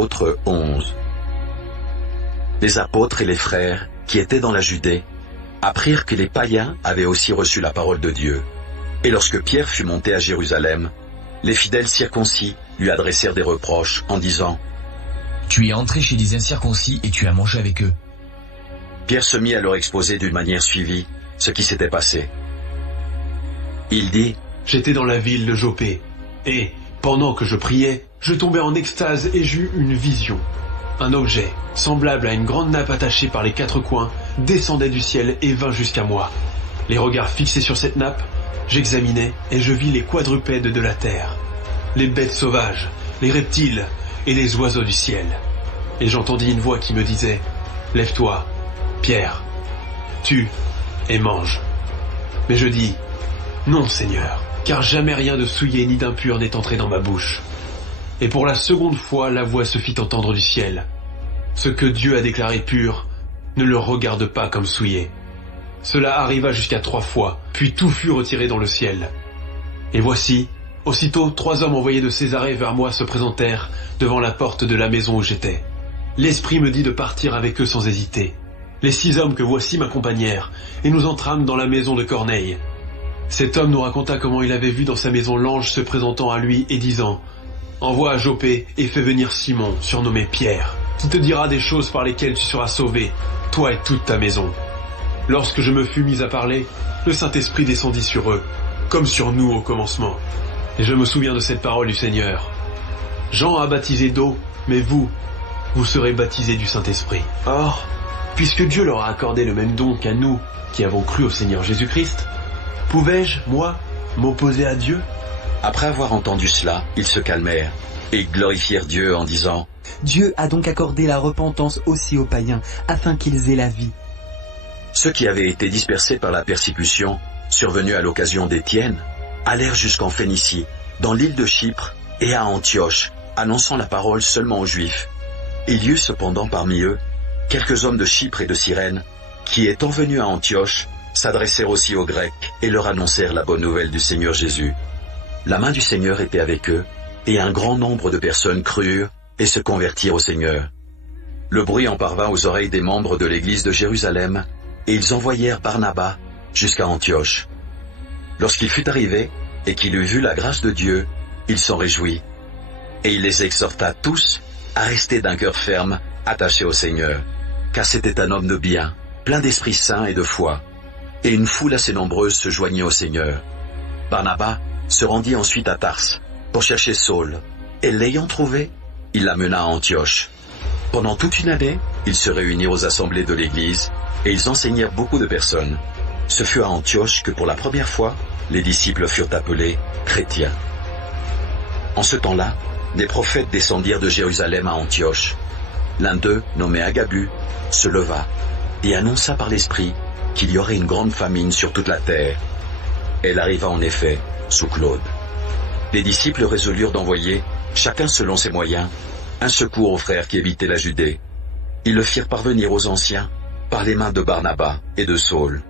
Apôtres 11. Les apôtres et les frères, qui étaient dans la Judée, apprirent que les païens avaient aussi reçu la parole de Dieu. Et lorsque Pierre fut monté à Jérusalem, les fidèles circoncis lui adressèrent des reproches en disant « Tu es entré chez les incirconcis et tu as mangé avec eux. » Pierre se mit à leur exposer d'une manière suivie ce qui s'était passé. Il dit « J'étais dans la ville de Jopé, et, pendant que je priais, je tombais en extase et j'eus une vision. Un objet, semblable à une grande nappe attachée par les quatre coins, descendait du ciel et vint jusqu'à moi. Les regards fixés sur cette nappe, j'examinais et je vis les quadrupèdes de la terre, les bêtes sauvages, les reptiles et les oiseaux du ciel. Et j'entendis une voix qui me disait « Lève-toi, Pierre, tue et mange. » Mais je dis « Non, Seigneur, car jamais rien de souillé ni d'impur n'est entré dans ma bouche. » Et pour la seconde fois, la voix se fit entendre du ciel. « Ce que Dieu a déclaré pur, ne le regarde pas comme souillé. » Cela arriva jusqu'à 3 fois, puis tout fut retiré dans le ciel. Et voici, aussitôt 3 hommes envoyés de Césarée vers moi se présentèrent devant la porte de la maison où j'étais. L'Esprit me dit de partir avec eux sans hésiter. Les 6 hommes que voici m'accompagnèrent, et nous entrâmes dans la maison de Corneille. Cet homme nous raconta comment il avait vu dans sa maison l'ange se présentant à lui et disant « Envoie à Jopé et fais venir Simon, surnommé Pierre, qui te dira des choses par lesquelles tu seras sauvé, toi et toute ta maison. » Lorsque je me fus mis à parler, le Saint-Esprit descendit sur eux, comme sur nous au commencement. Et je me souviens de cette parole du Seigneur. Jean a baptisé d'eau, mais vous serez baptisés du Saint-Esprit. Or, puisque Dieu leur a accordé le même don qu'à nous, qui avons cru au Seigneur Jésus-Christ, pouvais-je, moi, m'opposer à Dieu ? Après avoir entendu cela, ils se calmèrent et glorifièrent Dieu en disant « Dieu a donc accordé la repentance aussi aux païens, afin qu'ils aient la vie. » Ceux qui avaient été dispersés par la persécution, survenue à l'occasion d'Étienne, allèrent jusqu'en Phénicie, dans l'île de Chypre et à Antioche, annonçant la parole seulement aux Juifs. Il y eut cependant parmi eux quelques hommes de Chypre et de Cyrène, qui étant venus à Antioche, s'adressèrent aussi aux Grecs et leur annoncèrent la bonne nouvelle du Seigneur Jésus. La main du Seigneur était avec eux, et un grand nombre de personnes crurent et se convertirent au Seigneur. Le bruit en parvint aux oreilles des membres de l'église de Jérusalem, et ils envoyèrent Barnabas jusqu'à Antioche. Lorsqu'il fut arrivé, et qu'il eut vu la grâce de Dieu, il s'en réjouit. Et il les exhorta tous à rester d'un cœur ferme, attachés au Seigneur, car c'était un homme de bien, plein d'Esprit Saint et de foi. Et une foule assez nombreuse se joignait au Seigneur. Barnabas se rendit ensuite à Tarse, pour chercher Saul, et l'ayant trouvé, il l'amena à Antioche. Pendant toute une année, ils se réunirent aux assemblées de l'Église, et ils enseignèrent beaucoup de personnes. Ce fut à Antioche que pour la première fois, les disciples furent appelés chrétiens. En ce temps-là, des prophètes descendirent de Jérusalem à Antioche. L'un d'eux, nommé Agabus, se leva et annonça par l'Esprit qu'il y aurait une grande famine sur toute la terre. Elle arriva en effet sous Claude. Les disciples résolurent d'envoyer, chacun selon ses moyens, un secours aux frères qui habitaient la Judée. Ils le firent parvenir aux anciens par les mains de Barnabas et de Saul.